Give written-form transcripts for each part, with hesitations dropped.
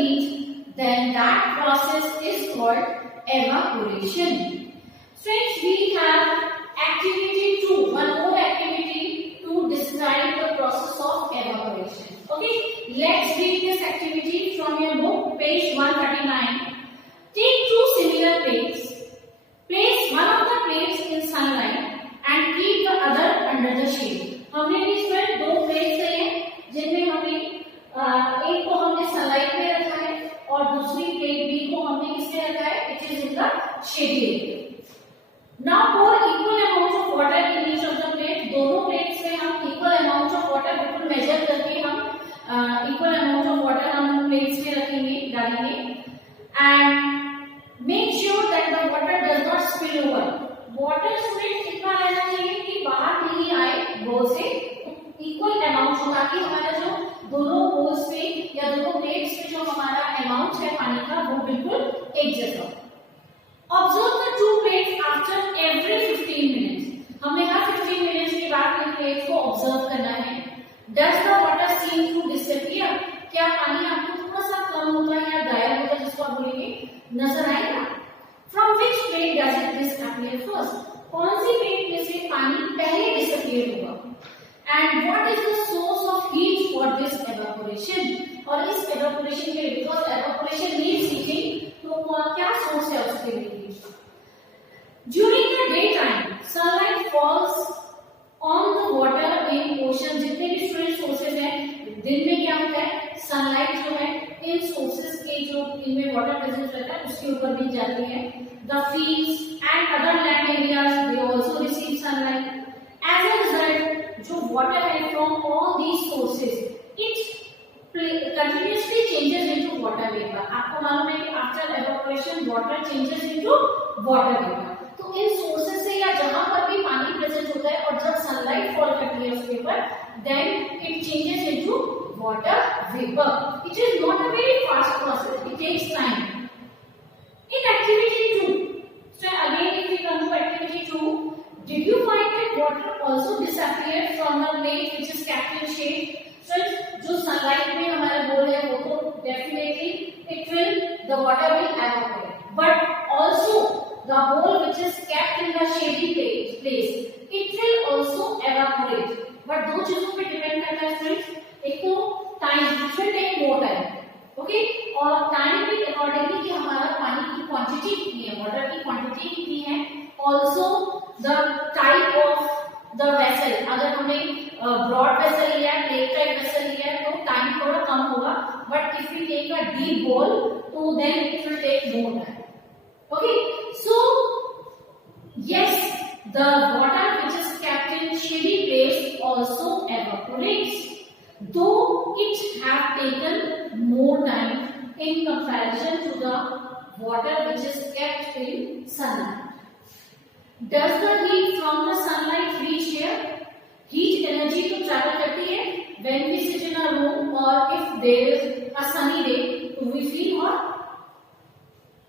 heat, then that process is called evaporation. Friends, we have activity 2, one more activity to describe the process of evaporation. Okay, let's read this activity from your book, page 139. Take two similar plates. Place one of the plates in sunlight and keep the other under the shade. हमने इसमें दो प्लेट्स लिए हैं जिनमें हमने एक को हमने सनलाइट में रखा है और दूसरी प्लेट बी को हमने किसमें रखा है? It is in the shade. नाउ pour equal amount of water in each of the plate. दोनों प्लेट्स में हम equal amount of water बिल्कुल मेजर करके हम equal amount of water हम प्लेट्स में रखेंगे, डालेंगे. And make sure that the water does not spill over. Water spread कितना रहना चाहिए कि बाहर नहीं आए बोल से, इक्वल अमाउंट हो ताकि हमारा जो दोनों बोल्स पे या दोनों प्लेट्स पे जो हमारा अमाउंट है पानी का वो बिल्कुल एक जैसा. Observe the two plates after every 15 मिनट्स. हमें हर 15 मिनट्स के बाद इन प्लेट्स को ऑब्जर्व करना है. Does the water seem to disappear. क्या पानी आपको थोड़ा सा कम होता है या गायब होता है जिसको आप बोलेंगे नजर आएगा. From which plate does it disappear first? कौन सी प्लेट में से पानी पहले डिसअपियर होगा? And what is the source of heat for this evaporation? और इस evaporation के लिए, because evaporation needs heating, तो क्या source है उसके लिए? During the daytime, sunlight falls on the water in ocean. जितने भी स्टूडेंट सोर्सेज हैं, दिन में क्या होता है? सनलाइट जो है इन सोर्सेज के जो इनमें वाटर प्रेजेंस रहता है उसके ऊपर भी जाती है. The fields and other land areas they also receive sunlight. As a result जो वाटर है from all these sources it continuously changes into water vapour. आपको मालूम है कि after evaporation water changes into water vapour. तो इन सोर्सेज से या जहां पर भी पानी प्रेजेंट होता है और जब सनलाइट फॉल करती है उसके ऊपर, then it changes into water vapor. It is not a very fast process. It takes time. In activity 2, so again if we come to activity 2, did you find that water also disappeared from the plate which is kept in shade? So जो sunlight में हमारा बोल है वो तो definitely the water will evaporate. But also the bowl which is kept in the shady place, it will also evaporate. But दो चीजों पे डिपेंड करता है फ्रेंड्स. एक तो time, it will take more time. Okay, और टाइम के अकॉर्डिंगली कि हमारा पानी की क्वांटिटी कितनी है, वाटर की क्वांटिटी कितनी है. Also the type of the vessel. अगर हमने ब्रॉड वेसल लिया है, प्लेट टाइप वेसल लिया है तो टाइम थोड़ा कम होगा. But if we take a deep bowl तो then it will take more time. Okay, so yes, the water which is kept in shady place also evaporates, though it have taken more time in comparison to the water which is kept in sunlight. Does the heat from the sunlight reach here? Heat energy to travel करती है when we sit in a room or if there is a sunny day. Do we feel hot?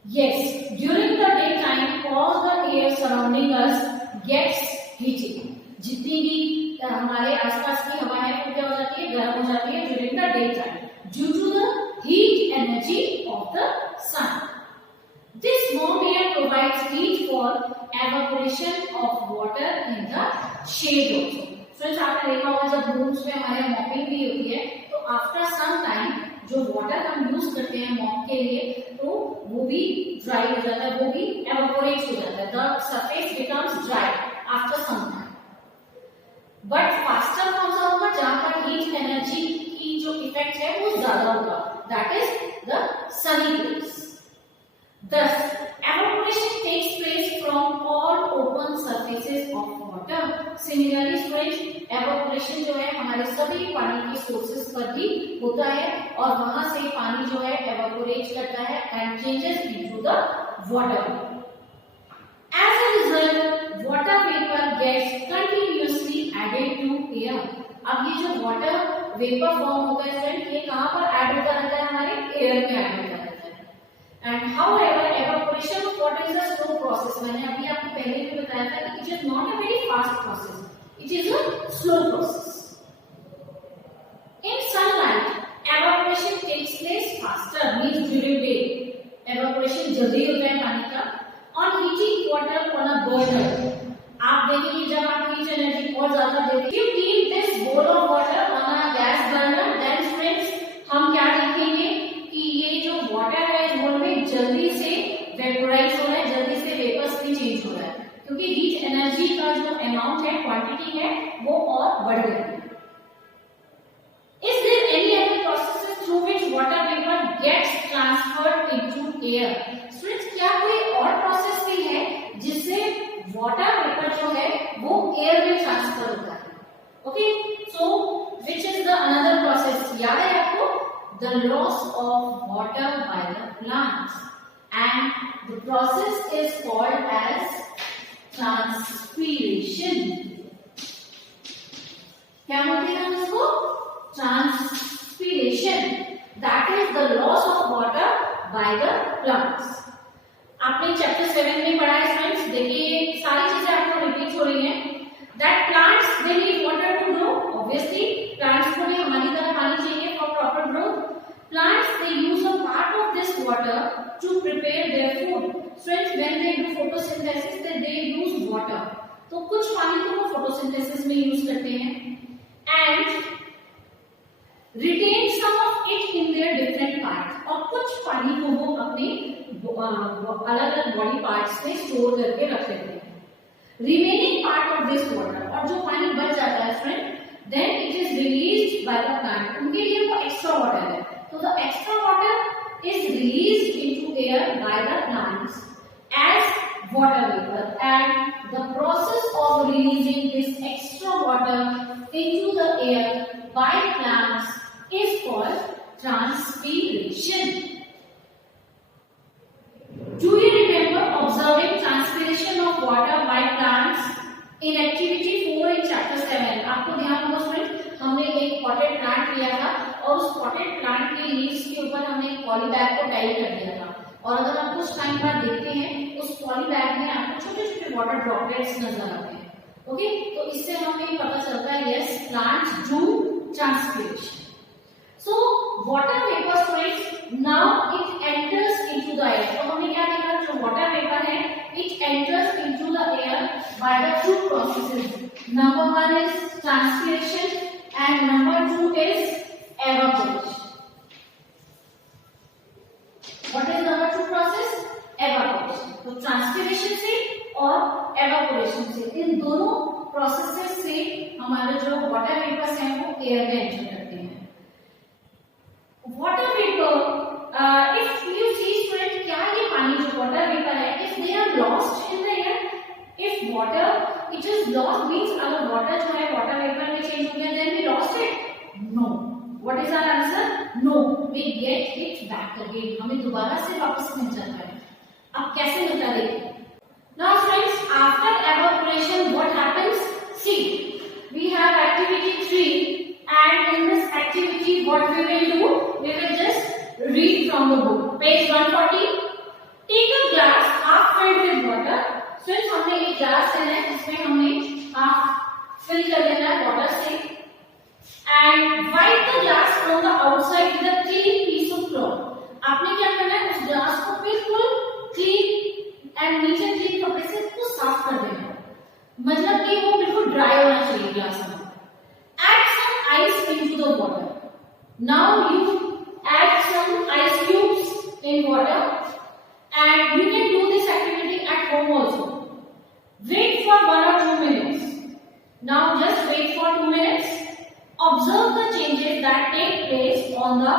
Yes. During the daytime, all the air surrounding us gets heated. जितनी भी हमारे आसपास की हवा है वो क्या हो जाती है? गर्म हो जाती है during the daytime due to the heat energy of the sun. This warm air provides heat for evaporation of water in the shade also. So आपने देखा होगा जब रूम्स में हमारे मॉपिंग भी होती है तो आफ्टर सम टाइम जो वाटर हम यूज करते हैं मॉप के लिए तो वो भी ड्राई हो जाता है, वो भी एवापोरेट हो जाता है. The surface becomes dry after some time. But faster कौन सा होगा? जहां पर हीट एनर्जी की जो इफेक्ट है वो ज्यादा होगा. That is the Sunny place. Thus, evaporation takes place from all open surfaces of water. Similarly, students, evaporation जो है हमारे सभी पानी के sources पर भी होता है और वहां से पानी जो है evaporate करता है and changes into the water. As a result, water vapor gets continuously added to air. अब ये जो water vapor form होता है students, ये कहाँ पर add होता रहता है? हमारे air में add होता रहता है. And however, evaporation of water is a slow process. मैंने अभी आपको पहले भी बताया था कि it is not a very fast process. It is a slow process. In sunlight, evaporation takes place faster. जल्दी होता है पानी का। ऑन हीटिंग वाटर ऑन अ बर्नर, आप देखेंगे जब आप हीट एनर्जी बहुत ज्यादा देते हैं, keep this bowl of water on a gas burner, then friends हम क्या देखेंगे कि ये जो वाटर है इस बोल में जल्दी से वेपोराइज हो रहा है, जल्दी से वेपर्स में चेंज हो रहा है, क्योंकि हीट एनर्जी का जो अमाउंट है, क्वांटिटी है, वो और बढ़ गई है। Is there any other processes through which water vapor gets transferred into air? Students, क्या कोई और प्रोसेस भी है जिससे वाटर वेपर जो है वो एयर में ट्रांसफर होता है? ओके, सो which is the another process? याद है आपको? The loss of water by the plants, and the process is called as transpiration. क्या बोलते हैं हम इसको? Transpiration, that is the loss of water by the plants. आपने चैप्टर 7 में पढ़ा है फ्रेंड्स, देखिए सारी चीजें आपको रिपीट हो रही हैं। That plants they need water to grow. Obviously, plants को भी हमारी तरह पानी चाहिए for proper growth. Plants they use a part of this water to prepare their food. Friends, when they do photosynthesis, they use water. तो कुछ पानी तो वो photosynthesis में यूज करते हैं and retain some of it in their different parts, और कुछ पानी को वो अपने अलग अलग बॉडी पार्ट्स में स्टोर करके रख लेते हैं। Remaining part of this water, और जो पानी बच जाता है friend, then it is released by the plant, उनके लिए वो एक्स्ट्रा वाटर है, तो the extra water is released into air by the plants as water vapour, and the process of releasing this extra water into the air by plants is called transpiration. Do you remember observing transpiration of water by plants in activity 4 in chapter 7? आपको ध्यान होगा स्टूडेंट, हमने एक potted plant लिया था और उस potted plant के लीव्स के ऊपर हमने एक पॉली बैग को टाई कर दिया था, और अगर आप कुछ टाइम बाद देखते हैं उस पॉली बैग में आपको छोटे छोटे वाटर ड्रॉपलेट्स नजर आते हैं। ओके, तो इससे हमें पता चलता है yes, plants do transpiration. So water vapor friends, now it enters into the air. तो हमने क्या देखा, जो water vapor है it enters into the air by the two processes. Number 1 is transpiration and number 2 is evaporation. What is number 2 process? Evaporation. तो transpiration से और evaporation से, इन दोनों प्रोसेसेस से हमारे जो वाटर वेपर्स हैं वो एयर में एंटर करते हैं। Water vapour, if you see student, क्या ये पानी जो वाटर वेपर है, if they are lost in the air, if water it is lost means अगर वाटर जो है वाटर वेपर में चेंज हो गया, then we lost it? No. What is our answer? No, we get it back again, हमें दोबारा से वापस मिल जाता है। अब कैसे मिलता है? Now friends, after evaporation what happens? See, we have activity 3, and in this activity what we will do? We will just read from the book. Page 140. Take a glass half filled with water. Friends, हमने एक glass लेना है जिसमें हमें half fill कर देना है water से, and wipe the glass from the outside with a clean piece of cloth. आपने क्या करना है, उस glass को बिल्कुल clean एंड नीचे क्लीन कपड़े से उसको साफ कर देना, मतलब कि वो बिल्कुल ड्राई होना चाहिए ग्लास में। Add some ice into the water. Now you add some ice cubes in water, and you can do this activity at home also. Wait for 1 or 2 minutes. Now just wait for 2 minutes. Observe the changes that take place on the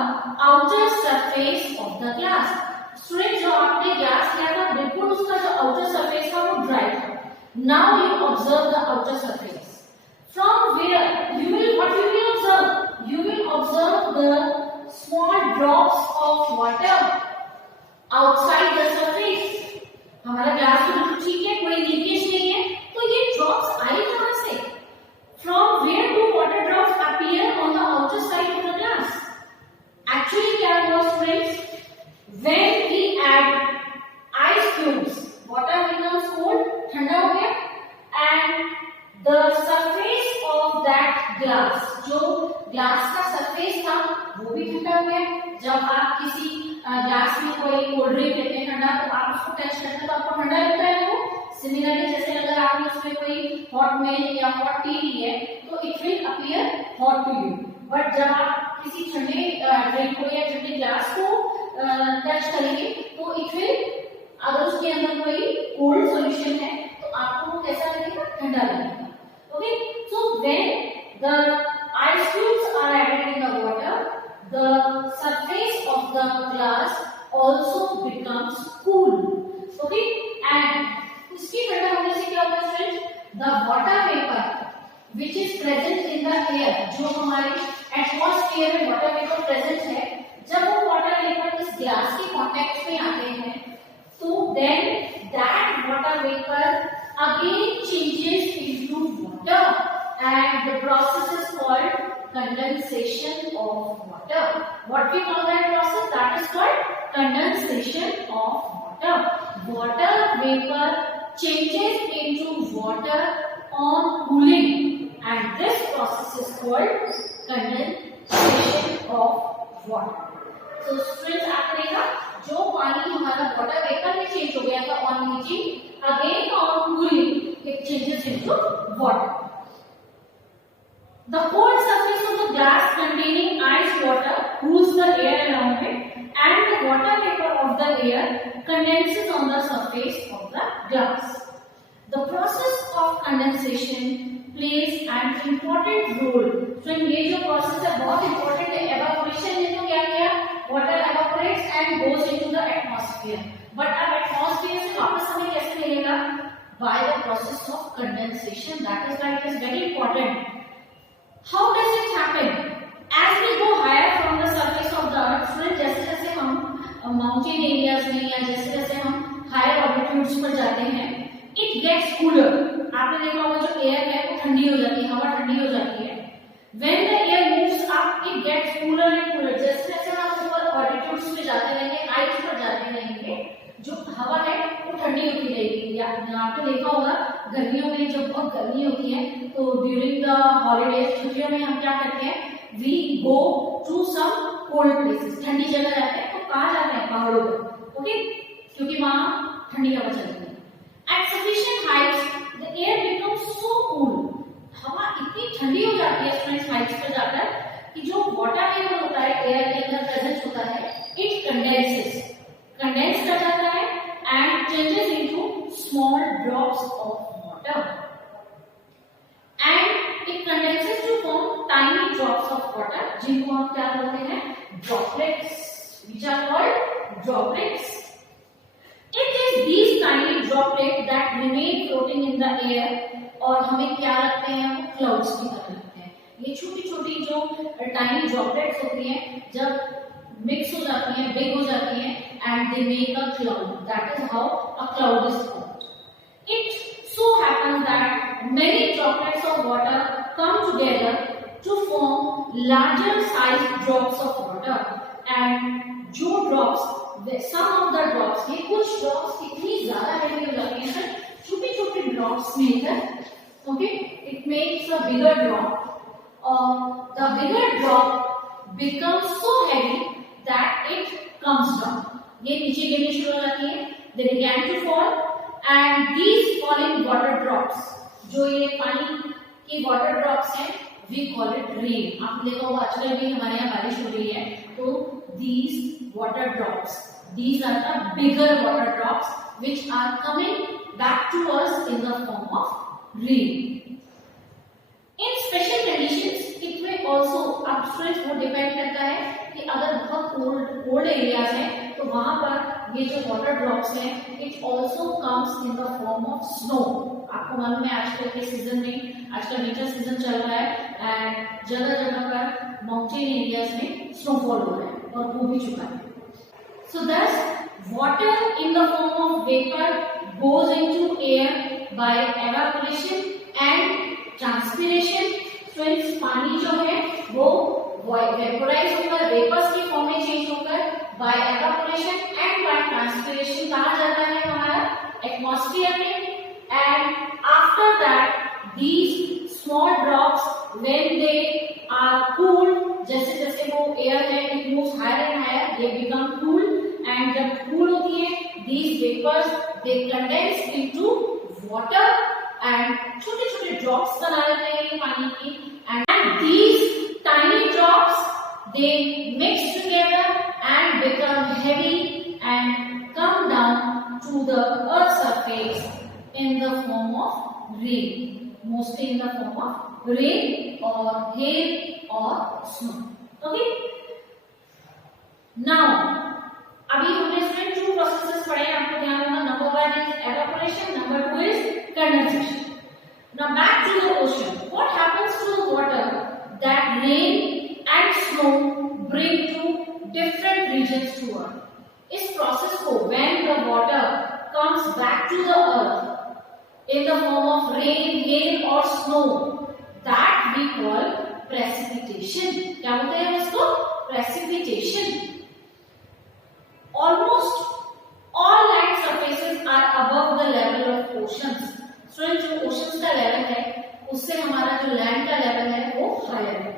outer surface of the glass. Student, जो आपने ग्लास लिया था बिल्कुल उसका जो outer surface था वो dry था। Now you observe the outer surface, from where you will observe, you will observe the small drops of water outside the surface. हमारा ग्लास तो बिल्कुल ठीक है, कोई लीकेज नहीं है, तो ये ड्रॉप्स आए कहां से? From where do water drops appear on the outer side of the glass? Actually क्या हुआ students, when we add ice cubes, water becomes cold, ठंडा हो गया, and the surface of that glass, जो ग्लास का सरफेस था वो भी ठंडा हो गया। जब आप किसी ग्लास ग्लास में कोई कोल्ड ड्रिंक लेते हैं ठंडा, तो आप उसको टेस्ट करते हैं तो आपको ठंडा लगता है वो। सिमिलरली जैसे अगर आपने उसमें कोई हॉट मिल्क या हॉट टी ली है तो it will appear hot to you, but जब आप किसी ठंडे ड्रिंक को या ठंडे ग्लास को टच करेंगे तो इट विल, अगर उसके अंदर कोई कोल्ड सॉल्यूशन है तो आपको वो कैसा लगेगा, ठंडा लगेगा। Okay, so when the ice cubes are added in the water, the surface of the glass also becomes cool. Okay, and इसकी ठंडा होने से क्या होगा friends, the water vapor which is present in the air, जो हमारे एटमॉस्फेयर में water vapour present है, जब वो वाटर वेपर इस ग्लास के कांटेक्ट में आते हैं तो then that water vapor again changes into water and the process is called condensation of water. What we call that process? That is called condensation of water. Water vapor changes into water on cooling and this process is called condensation of water. So students, आपने देखा जो पानी हमारा water vapour में change हो गया था on heating, again on cooling it changes into water. The cold surface of the glass containing ice water cools the air around it and the water vapor of the air condenses on the surface of the glass. The process of condensation plays an important role. So ये जो process है बहुत important है. Evaporation ने तो क्या किया? Water evaporates and goes into the atmosphere. But अब atmosphere से वापस हमें कैसे मिलेगा? By the process of condensation. That is why it is very important. How does it happen? As we go higher from the surface of the earth, जैसे जैसे हम mountain areas में या जैसे जैसे हम higher altitudes पर जाते हैं, it gets cooler. आपने देखा होगा जो air है वो ठंडी हो जाती है, हवा ठंडी हो जाती है. When the air moves up, it gets cooler and cooler. जैसे जैसे हम ऊपर altitudes पे जाते रहेंगे, heights पर जाते रहेंगे, जो हवा है वो ठंडी होती रहेगी. या आपने देखा होगा गर्मियों में जब बहुत गर्मी होती है तो ड्यूरिंग द हॉलीडेज, छुट्टियों में हम क्या करते हैं, we go to some cold places, ठंडी जगह जाते हैं. तो कहाँ जाते हैं? पहाड़ों पर. ओके, क्योंकि वहाँ ठंडी हवा चलती है. At sufficient heights, the air becomes so cool. हवा इतनी ठंडी हो जाती है फ्रेंड्स हाइट्स पर जाकर कि जो वाटर वेपर होता है एयर के अंदर प्रेजेंट होता है, इट कंडेंस कर जाता है and changes into small drops of water and it condenses to form tiny drops of water जिनको हम क्या बोलते हैं? droplets, which are called droplets. It is these tiny droplets that remain floating in the air और हमें क्या लगते हैं? वो क्लाउड्स की तरह लगते हैं. ये छोटी छोटी जो टाइनी ड्रॉपलेट्स होती हैं जब मिक्स हो जाती हैं, बिग हो जाती हैं and they make a cloud. That is how a cloud is formed. It so happens that many droplets of water come together to form larger sized drops of water and जो drops, some of the drops, ये कुछ drops इतनी ज़्यादा heavy हो जाती हैं सर, छोटी छोटी drops मिलकर, okay, it makes a bigger drop. The bigger drop becomes so heavy that it comes down. ये नीचे गिरनी शुरू हो जाती है. They began to fall and these falling water drops, जो ये पानी के water drops हैं, we call it rain. आपने देखा होगा आजकल भी हमारे यहाँ बारिश हो रही है तो these water drops, these are the bigger water drops which are coming back to us in the form of rain. In special conditions, it may also, अब स्टूडेंट्स वो डिपेंड करता है कि अगर बहुत कोल्ड एरियाज हैं तो वहां पर ये जो वाटर ड्रॉप्स हैं it also comes in the form of snow. आपको मालूम है आजकल के सीजन में, आजकल विंटर सीजन चल रहा है एंड जगह जगह पर माउंटेन एरियाज में स्नोफॉल हो रहा है और हो भी चुका है. सो दस water in the form of vapour goes into air bye evaporation and transpiration. Friends पानी जो है वो वेपोराइज होकर वेपर्स की फॉर्म में चेंज होकर by evaporation and by transpiration कहा जाता है हमारा एटमॉस्फेयर में. And after that these small drops when they are cooled, जैसे जैसे वो एयर है it moves higher and higher, they become cool and these vapors they condense into water and छोटे छोटे drops बना लेते हैं पानी की, and these tiny drops they mix together and become heavy and come down to the earth's surface in the form of rain, mostly in the form of rain or hail or snow. Okay, now अभी हमने इसमें two processes पढ़े, आपको ध्यान होगा, number one is evaporation, number two is condensation. Now back to the ocean. What happens to the water that rain and snow bring to different regions to earth? इस process को when the water comes back to the earth in the form of rain, hail or snow, that we call precipitation. क्या बोलते हैं इसको? Precipitation. Almost all land surfaces are above the level of oceans. Students, जो oceans का level है, उससे हमारा जो land का level है, वो higher है.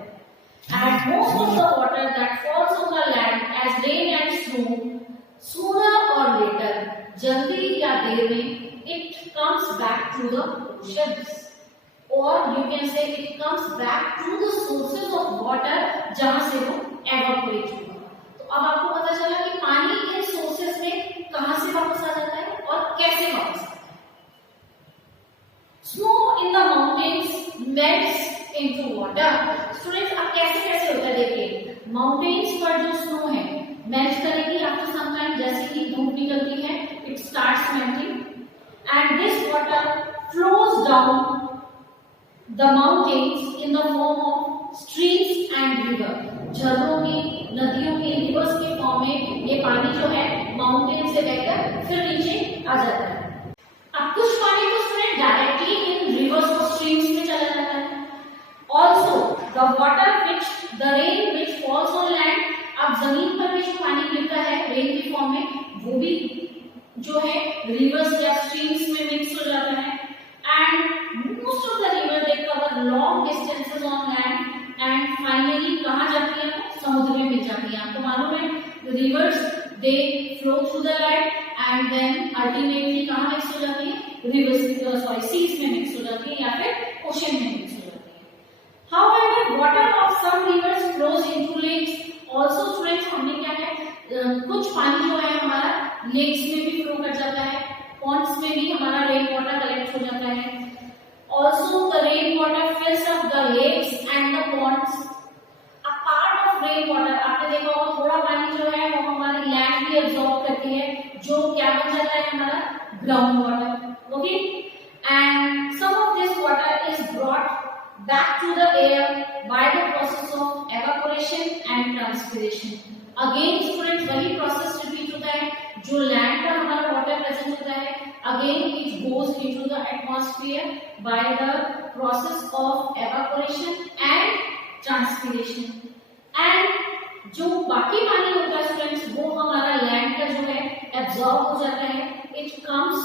And most of the water that falls on the land as rain and snow, sooner or later, जल्दी या देर में, it comes back to the oceans. Or you can say it comes back to the sources of water जहाँ से वो evaporate हुआ. तो अब आपको पता चला कि पानी इन सोर्सेस में कहां से वापस आ जाता है और कैसे वापस आता है. Snow in the mountains melts into water. Students, अब कैसे कैसे होता है देखिए. माउंटेन्स पर जो स्नो है मेल्ट करेगी आफ्टर सम टाइम, जैसे ही धूप निकलती है it starts melting and this water flows down the mountains in the form of streams and river. झरनों की, नदियों की, रिवर्स के फॉर्म में ये पानी जो है माउंटेन से बहकर फिर नीचे आ जाता है. अब कुछ पानी तो स्टूडेंट डायरेक्टली इन रिवर्स और स्ट्रीम्स में चला जाता है. Also the water which the rain which falls on land, अब जमीन पर भी जो पानी गिरता है रेन के फॉर्म में, वो भी जो है रिवर्स या स्ट्रीम्स में मिक्स हो जाता है. And most of the river they cover long distances on land and finally कहाँ जाती है? समुद्र में मिल जाती है. आपको मालूम है rivers they flow through the land and then ultimately कहाँ मिक्स हो जाती है? रिवर्स सीज में मिक्स हो जाती है या फिर ओशन में मिक्स हो जाती है. However water of some rivers flows into lakes. Also students, हमने क्या है कुछ पानी जो है हमारा लेक्स में भी फ्लो कर जाता है, पॉन्ड्स में भी हमारा रेन वाटर कलेक्ट हो जाता है. Also the rainwater fills up the lakes and the ponds. A part of rainwater, आपने देखा होगा थोड़ा पानी जो है वो हमारी लैंड भी एब्जॉर्ब करती है, जो क्या बन जाता है हमारा ground water. Okay, and some of this water is brought back to the air by the process of evaporation and transpiration. Again students, वही process repeat होता है. जो लैंड पर हमारा वाटर प्रेजेंट होता है, again it goes into the atmosphere by the process of evaporation and transpiration. And जो बाकी पानी होता है स्टूडेंट्स, वो हमारा लैंड का जो है एब्जॉर्ब हो जाता है. it comes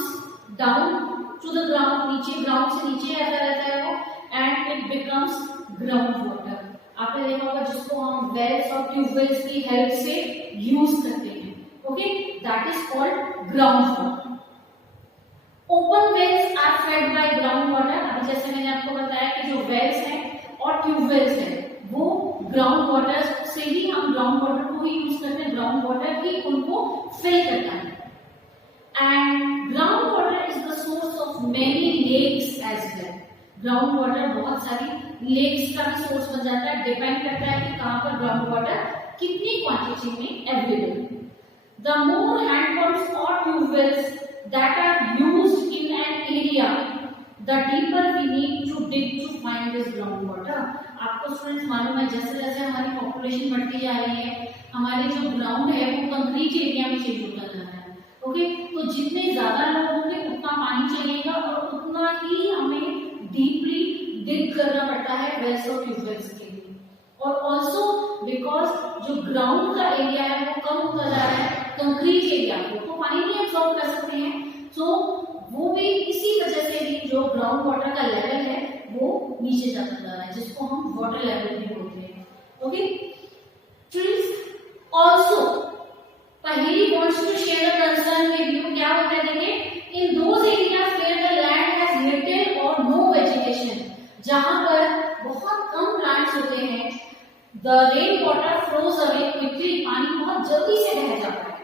down to the ground, नीचे ग्राउंड से नीचे आता रहता है वो, and it becomes ground water. आपने देखा होगा जिसको हम वेल्स और ट्यूबवेल्स की हेल्प से यूज करते हैं. Okay, that is called ground water. Open wells are fed by ground water. अभी जैसे मैंने आपको बताया कि जो वेल्स हैं और ट्यूबवेल्स हैं वो ग्राउंड वाटर से ही, हम ग्राउंड वाटर को ही यूज करते हैं, ग्राउंड वाटर ही उनको फिल करता है. And ground water is the source of many lakes as well. Ground water बहुत सारी लेक्स का भी सोर्स बन जाता है. डिपेंड करता है कि कहाँ पर ग्राउंड वाटर कितनी क्वांटिटी में अवेलेबल है. The more hand pumps or tube wells that are used in an area, the deeper we need to dig to find this groundwater. आपको स्टूडेंट्स मालूम है जैसे जैसे हमारी पॉपुलेशन बढ़ती जा रही है, हमारे जो ग्राउंड है वो कंक्रीट एरिया में चेंज होता जा रहा है. ओके, तो जितने ज्यादा लोग होंगे उतना पानी चाहिएगा और उतना ही हमें डीपली डिग करना पड़ता है वेल्स और ट्यूबवेल्स के लिए. और ऑल्सो बिकॉज जो ग्राउंड का एरिया है वो कम होता जा रहा है, कंक्रीट एरिया को तो पानी नहीं एब्सॉर्ब कर सकते हैं, तो वो भी इसी वजह से भी जो ग्राउंड वाटर का लेवल है वो नीचे जाता जा रहा है, जिसको हम वाटर लेवल भी बोलते हैं. Okay, trees also Paheli wants to share a concern review क्या होता है देखिए, in those areas where the land has little और नो वेजिटेशन, जहां पर बहुत कम प्लांट्स होते हैं, the rain water flows away quickly, पानी बहुत जल्दी से बह जाता है।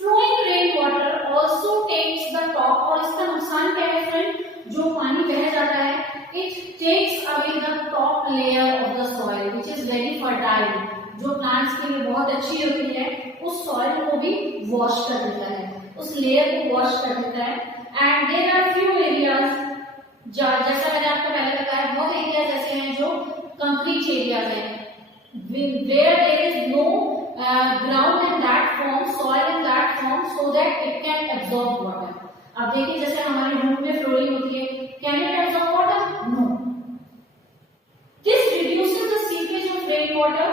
Flowing rain water also takes the top, और इसका नुकसान क्या है फ्रेंड, जो पानी बह जाता है it takes away the top layer of the soil which is very fertile, जो प्लांट्स के लिए बहुत अच्छी होती है, उस सॉइल को भी वॉश कर देता है, उस लेयर को वॉश कर देता है। And there are few areas, जैसा मैंने आपको पहले बताया, बहुत एरियाज ऐसे हैं जो कंक्रीट एरियाज हैं, where there is no ground in that form, soil in that form, so that it can absorb water. अब देखिए जैसे हमारे रूम में फ्लोरिंग होती है, can it absorb water? No. This reduces the seepage of rain water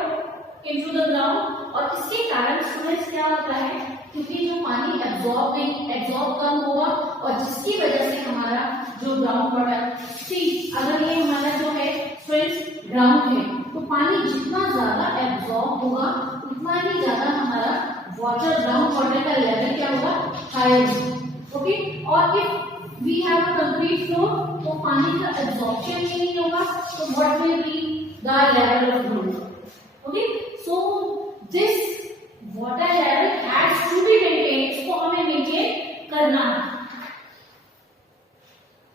into the ground, और इसके कारण स्टूडेंट्स क्या होता है, क्योंकि जो पानी एब्जॉर्ब कम होगा, और जिसकी वजह से हमारा जो ग्राउंड वाटर, अगर ये हमारा जो है स्टूडेंट्स ग्राउंड है, तो पानी जितना ज्यादा एब्जॉर्ब होगा उतना ही ज्यादा हमारा वाटर, ग्राउंड वाटर का लेवल क्या होगा, हायर होगा। ओके, और if we have a concrete floor, तो पानी का एब्जॉर्प्शन ही नहीं होगा, तो what will be the level of ground. Okay, so this water level has to be maintain, इसको हमें मेंटेन करना है।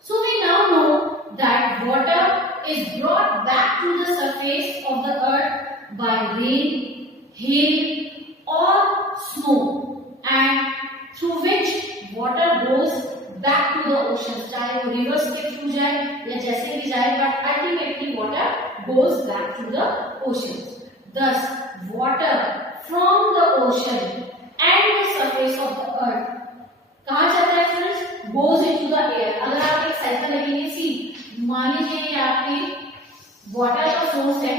So we now know that water is brought back to the surface of the earth by rain, hail or snow, and through which water goes back to the ocean, चाहे वो rivers के through जाए या जैसे भी जाए, but ultimately water goes back to the ocean. Thus water from the ocean and the surface of the earth कहाँ जाता है friends? Goes into the air. अगर आप एक साइकिल लगेंगे, सी मान लीजिए ये आपकी वाटर का सोर्स है,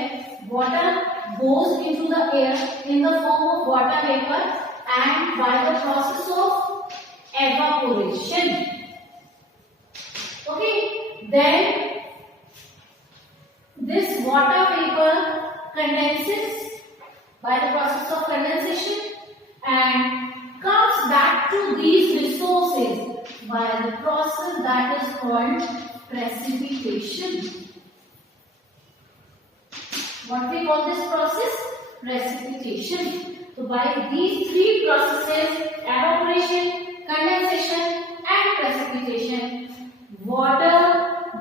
water goes into the air in the form of water vapour and by the process of evaporation. Okay, then this water vapor condenses by the process of condensation and comes back to these resources by the process that is called precipitation. What we call this process? Precipitation. So by these three processes, evaporation, condensation and precipitation, water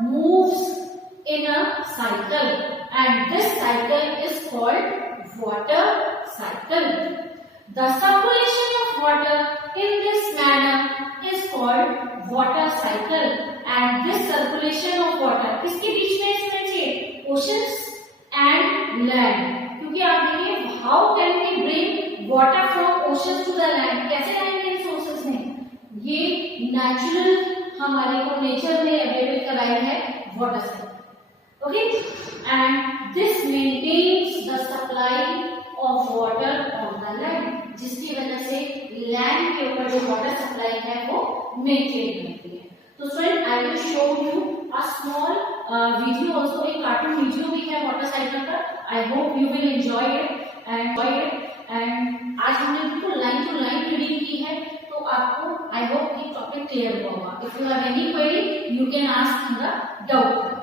moves in a cycle, and this cycle is called water cycle. The circulation of water in this manner is called water cycle, and this circulation of water किसके बीच में स्थित है? Oceans and land. क्योंकि आप देखिए, how can we bring water from oceans to the land? कैसे लाएंगे इन सोर्सेस में? ये नेचुरल हमारे को नेचर में अवेलेबल कराई है water cycle. Okay, and this maintains the supply of water on the land, जिसकी वजह से लैंड के ऊपर जो वाटर सप्लाई है वो मेंटेन रहती है. तो friend, I will show you a small video, also एक कार्टून वीडियो भी है वाटर साइकिल का. I hope you will enjoy it and आज हमने बिल्कुल लाइन टू लाइन रीडिंग की है, तो आपको आई होप ये टॉपिक क्लियर होगा. If you have any query you can ask in the doubt.